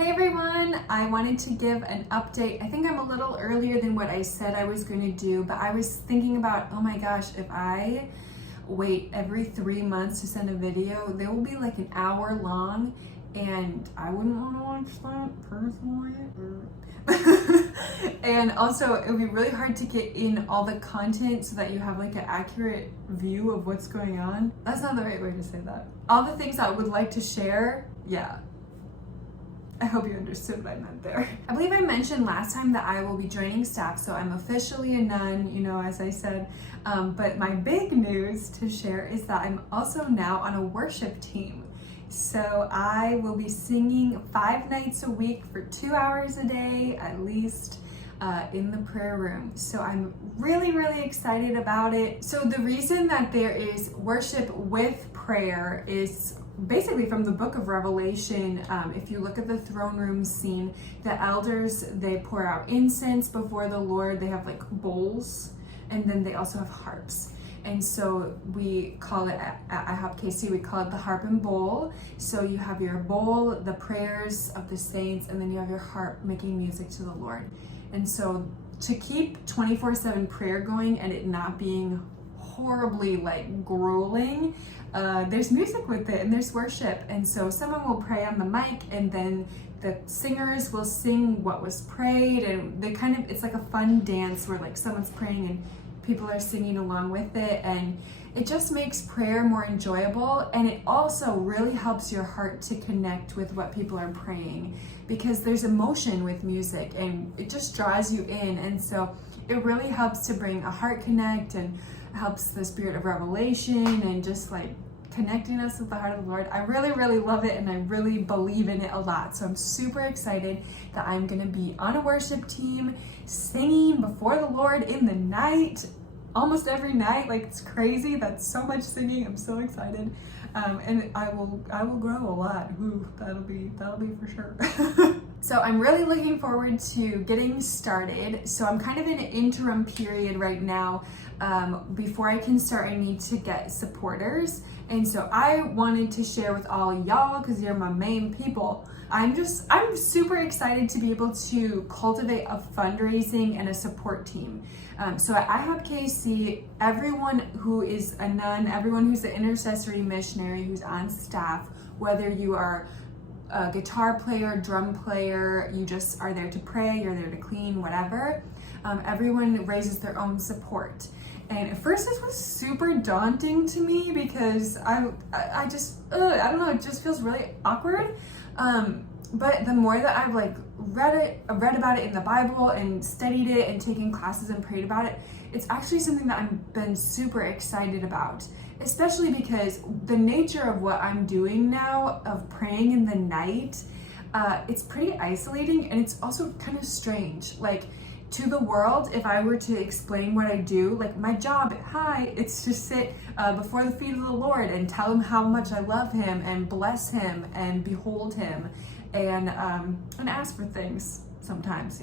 Hey everyone, I wanted to give an update. I think I'm a little earlier than what I said I was going to do, but I was thinking about, oh my gosh, if I wait every 3 months to send a video, they will be like an hour long, and I wouldn't want to watch that personally. And also, it would be really hard to get in all the content so that you have like an accurate view of what's going on. That's not the right way to say that. All the things I would like to share, yeah. I hope you understood what I meant there. I believe I mentioned last time that I will be joining staff, so I'm officially a nun, as I said. But my big news to share is that I'm also now on a worship team. So I will be singing 5 nights a week for 2 hours a day, at least, in the prayer room. So I'm really, really excited about it. So the reason that there is worship with prayer is basically from the book of Revelation. If you look at the throne room scene, the elders, they pour out incense before the Lord. They have like bowls, and then they also have harps. And so we call it, at IHOP KC, we call it the harp and bowl. So you have your bowl, the prayers of the saints, and then you have your harp making music to the Lord. And so to keep 24/7 prayer going and it not being horribly like grueling, there's music with it and there's worship. And so someone will pray on the mic, and then the singers will sing what was prayed, and they it's like a fun dance where like someone's praying and people are singing along with it, and it just makes prayer more enjoyable. And it also really helps your heart to connect with what people are praying, because there's emotion with music and it just draws you in. And so it really helps to bring a heart connect, and helps the spirit of revelation and just like connecting us with the heart of the Lord. I really, really love it, and I really believe in it a lot. So I'm super excited that I'm gonna be on a worship team singing before the Lord in the night, almost every night. Like, it's crazy. That's so much singing. I'm so excited. And I will grow a lot. Ooh, that'll be for sure. So I'm really looking forward to getting started. So I'm kind of in an interim period right now. Before I can start, I need to get supporters. And so I wanted to share with all y'all, because you're my main people. I'm super excited to be able to cultivate a fundraising and a support team. So at IHOP KC, everyone who is a nun, everyone who's an intercessory missionary who's on staff, whether you are a guitar player, drum player, you just are there to pray, you're there to clean, whatever, everyone raises their own support. And at first this was super daunting to me, because I don't know, it just feels really awkward. But the more that I've like read about it in the Bible and studied it and taken classes and prayed about it, it's actually something that I've been super excited about, especially because the nature of what I'm doing now, of praying in the night, it's pretty isolating, and it's also kind of strange. Like, to the world, if I were to explain what I do, like my job, it's to sit before the feet of the Lord and tell him how much I love him and bless him and behold him and ask for things sometimes,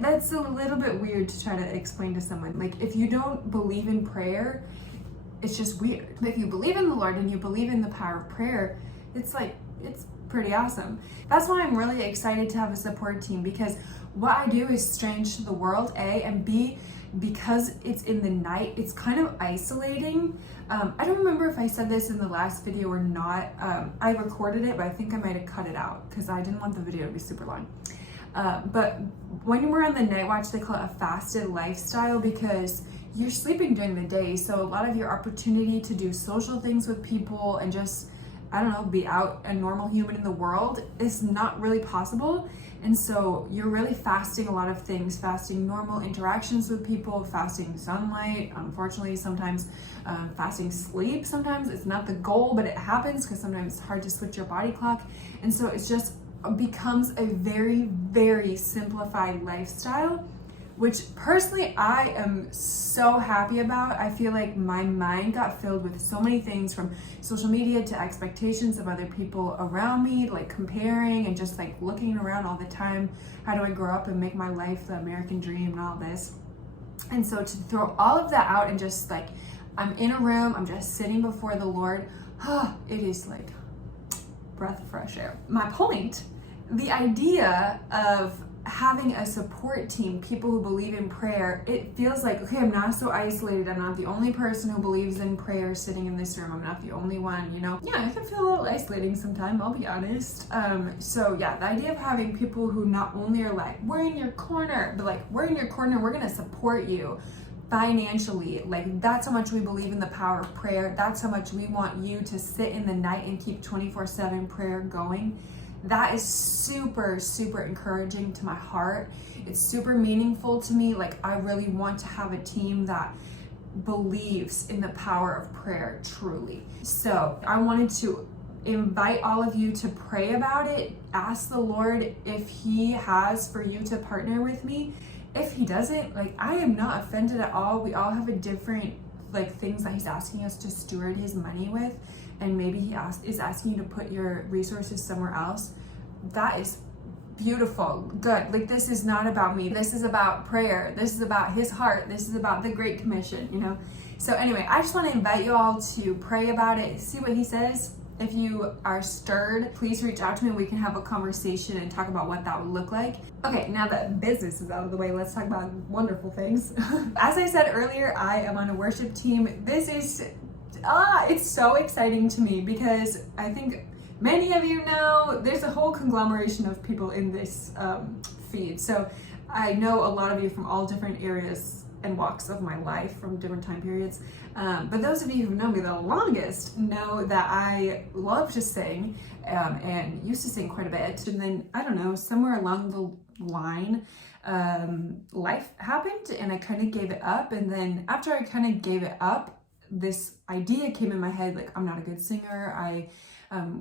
That's a little bit weird to try to explain to someone. Like, if you don't believe in prayer, it's just weird. But if you believe in the Lord and you believe in the power of prayer, it's pretty awesome. That's why I'm really excited to have a support team, because what I do is strange to the world, A, and B, because it's in the night, it's kind of isolating. I don't remember if I said this in the last video or not. I recorded it, but I think I might have cut it out because I didn't want the video to be super long. But when we're on the night watch, they call it a fasted lifestyle, because you're sleeping during the day. So a lot of your opportunity to do social things with people and just, be out a normal human in the world is not really possible. And so you're really fasting a lot of things, fasting normal interactions with people, fasting sunlight, unfortunately, sometimes fasting sleep. Sometimes it's not the goal, but it happens because sometimes it's hard to switch your body clock. And so it's just becomes a very, very simplified lifestyle, which personally I am so happy about. I feel like my mind got filled with so many things, from social media to expectations of other people around me, like comparing and just like looking around all the time. How do I grow up and make my life the American dream and all this? And so to throw all of that out and just like, I'm in a room, I'm just sitting before the Lord, it is like breath of fresh air. My point the idea of having a support team, people who believe in prayer, it feels like, okay, I'm not so isolated. I'm not the only person who believes in prayer sitting in this room. I'm not the only one, you know? Yeah, it can feel a little isolating sometimes, I'll be honest. So yeah, the idea of having people who not only are like, we're in your corner, but like, we're in your corner, we're gonna support you financially. Like, that's how much we believe in the power of prayer. That's how much we want you to sit in the night and keep 24/7 prayer going. That is super, super encouraging to my heart. It's super meaningful to me. Like, I really want to have a team that believes in the power of prayer truly. So I wanted to invite all of you to pray about it. Ask the Lord if he has for you to partner with me. If he doesn't, like, I am not offended at all. We all have a different like things that he's asking us to steward his money with, and maybe he is asking you to put your resources somewhere else. That is beautiful, good. Like, this is not about me. This is about prayer. This is about his heart. This is about the Great Commission, you know? So anyway, I just want to invite you all to pray about it, see what he says. If you are stirred, please reach out to me and we can have a conversation and talk about what that would look like. Okay, now that business is out of the way, let's talk about wonderful things. As I said earlier, I am on a worship team. This is, it's so exciting to me because I think many of you know there's a whole conglomeration of people in this feed. So I know a lot of you from all different areas and walks of my life from different time periods. But those of you who know me the longest know that I love to sing and used to sing quite a bit. And then, I don't know, somewhere along the line, life happened and I kind of gave it up. And then after I kind of gave it up, this idea came in my head, like, I'm not a good singer. I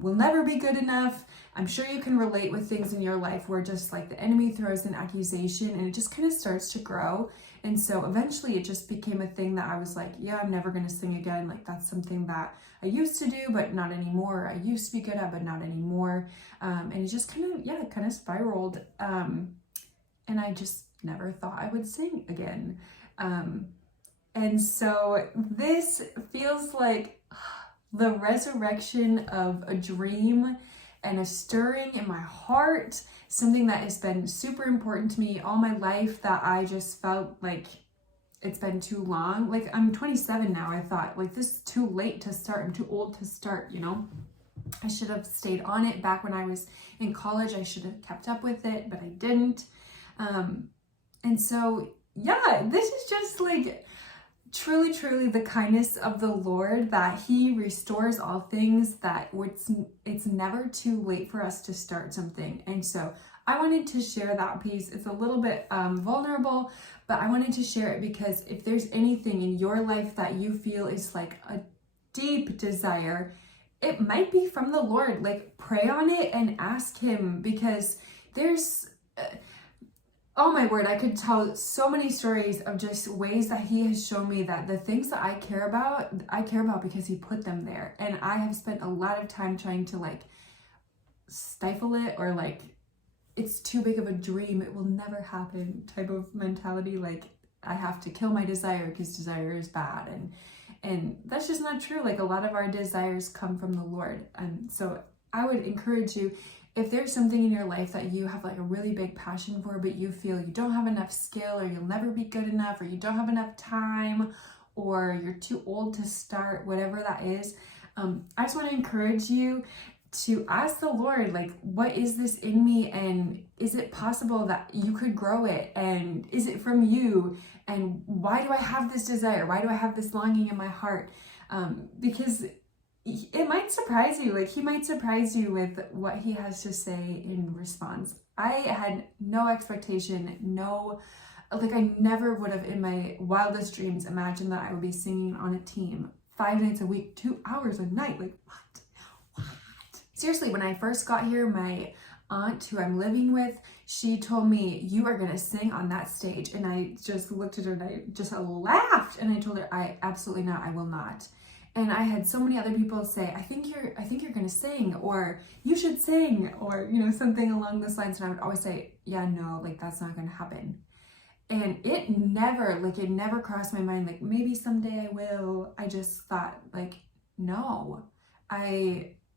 will never be good enough. I'm sure you can relate with things in your life where just like the enemy throws an accusation and it just kind of starts to grow. And so eventually it just became a thing that I was like, yeah, I'm never going to sing again. Like, that's something that I used to do, but not anymore. I used to be good at, but not anymore. And it just kind of spiraled. And I just never thought I would sing again. And so this feels like the resurrection of a dream and a stirring in my heart, something that has been super important to me all my life that I just felt like it's been too long. Like, I'm 27 now. I thought, like, this is too late to start. I'm too old to start, you know? I should have stayed on it back when I was in college. I should have kept up with it, but I didn't. And so, yeah, this is just like truly, truly the kindness of the Lord that he restores all things, that it's never too late for us to start something. And so I wanted to share that piece. It's a little bit vulnerable, but I wanted to share it because if there's anything in your life that you feel is like a deep desire, it might be from the Lord. Like, pray on it and ask him, because there's oh my word, I could tell so many stories of just ways that he has shown me that the things that I care about because he put them there. And I have spent a lot of time trying to like stifle it, or like, it's too big of a dream, it will never happen type of mentality. Like, I have to kill my desire because desire is bad. And that's just not true. Like, a lot of our desires come from the Lord. And so I would encourage you, if there's something in your life that you have like a really big passion for, but you feel you don't have enough skill, or you'll never be good enough, or you don't have enough time, or you're too old to start, whatever that is, I just want to encourage you to ask the Lord, like, what is this in me? And is it possible that you could grow it? And is it from you? And why do I have this desire? Why do I have this longing in my heart? Because it might surprise you. Like, he might surprise you with what he has to say in response. I had no expectation, I never would have in my wildest dreams imagined that I would be singing on a team 5 nights a week, 2 hours a night. Like, what? Seriously, when I first got here, my aunt who I'm living with, she told me, you are gonna sing on that stage. And I just looked at her and I just laughed. And I told her, I absolutely not, I will not. And I had so many other people say, I think you're gonna sing, or you should sing, or, you know, something along those lines. And I would always say, yeah, no, like, that's not gonna happen. And it never crossed my mind, like, maybe someday I will. I just thought, like, no,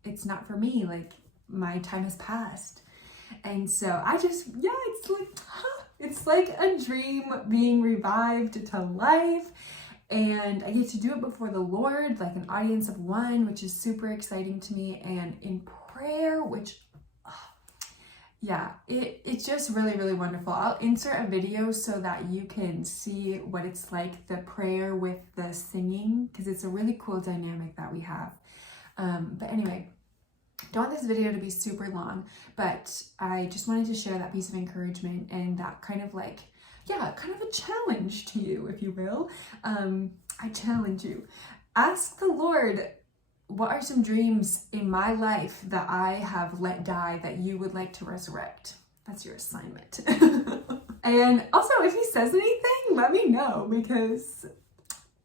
it's not for me. Like, my time has passed. And so I just, yeah, it's like a dream being revived to life. And I get to do it before the Lord, like an audience of one, which is super exciting to me, and in prayer, which, yeah, it's just really, really wonderful. I'll insert a video so that you can see what it's like, the prayer with the singing, because it's a really cool dynamic that we have. But anyway, don't want this video to be super long, but I just wanted to share that piece of encouragement and that kind of like, yeah, kind of a challenge to you, if you will. I challenge you. Ask the Lord, what are some dreams in my life that I have let die that you would like to resurrect? That's your assignment. And also, if he says anything, let me know, because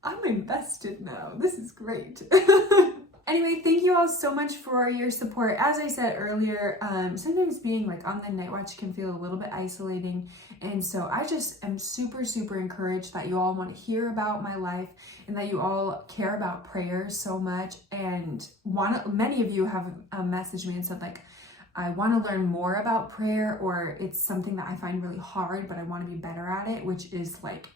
I'm invested now. This is great. Anyway, thank you all so much for your support. As I said earlier, sometimes being like on the night watch can feel a little bit isolating. And so I just am super, super encouraged that you all want to hear about my life and that you all care about prayer so much. And many of you have messaged me and said like, I want to learn more about prayer, or it's something that I find really hard, but I want to be better at it, which is like,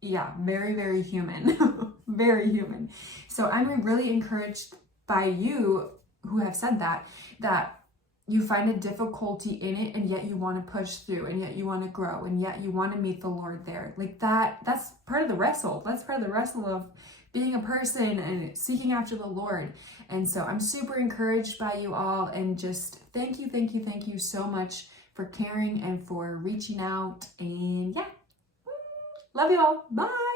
yeah, very, very human, very human. So I'm really encouraged by you who have said that you find a difficulty in it, and yet you want to push through, and yet you want to grow, and yet you want to meet the Lord there. Like that's part of the wrestle. That's part of the wrestle of being a person and seeking after the Lord. And so I'm super encouraged by you all, and just thank you so much for caring and for reaching out. And yeah, love you all. Bye.